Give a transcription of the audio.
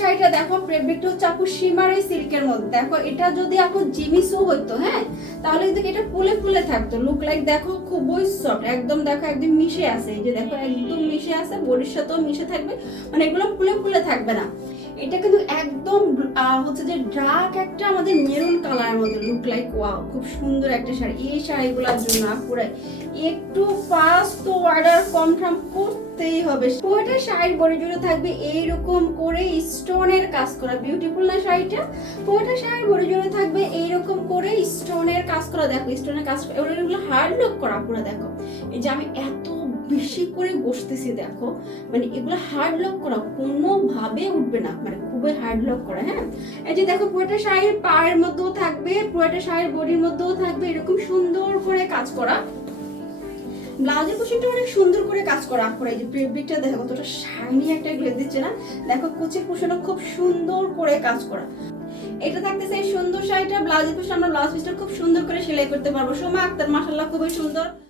শাড়িটা দেখো ফেব্রিকটা হচ্ছে আপু শিমারি সিল্কের মধ্যে। দেখো, এটা যদি আপু জিমিসু হইতো হ্যাঁ তাহলে কিন্তু এটা ফুলে ফুলে থাকতো। লুক লাইক দেখো খুবই সফট একদম দেখো একদম মিশে আছে। এই যে দেখো, একদম মিশে আছে বডির সাথেও মিশে থাকবে মানে এগুলো ফুলে ফুলে থাকবে না। এটা কিন্তু একদম হচ্ছে যে ডার্ক একটা আমাদের মেরুন কালারের মধ্যে লুক লাইক ওয়াও খুব সুন্দর একটা শাড়ি। এই শাড়িগুলোর জন্য পুরো একটু ফাস্ট তো অর্ডার কনফার্ম করতেই হবে। পুরোটা শাড়ির বডি জুড়ে থাকবে এইরকম করে স্টোনের কাজ করা। বিউটিফুল না শাড়িটা? পুরোটা শাড়ির বডি জুড়ে থাকবে এইরকম করে স্টোনের কাজ করা। দেখো স্টোনের কাজ এগুলো হার্ড লুক করা পুরো, দেখো। এই যে আমি এত বেশি করে বসতেছি, দেখো। মানে এগুলো হার্ড লক করা, কোনোভাবে উঠবে না। মানে খুবই হার্ড লক করা হ্যাঁ? এই যে দেখো, পুরোটা শাড়ির পায়ের মধ্যেও থাকবে, পুরোটা শাড়ির বডির মধ্যেও থাকবে, এরকম সুন্দর করে কাজ করা। ব্লাউজের কুচিটা অনেক সুন্দর করে কাজ করা আপনারা এই যে ফেব্রিকটা দেখো, কতটা শাইনি একটা গ্লেজ দিচ্ছে না? দেখো, কুচির কুশনও খুব সুন্দর করে কাজ করা। এটা থাকতেছে এই সুন্দর শাড়িটা, ব্লাউজের কুচি আমরা ব্লাউজ পিসটা খুব সুন্দর করে সেলাই করতে পারব। সোমা আক্তার মাসাল্লাহ খুবই সুন্দর।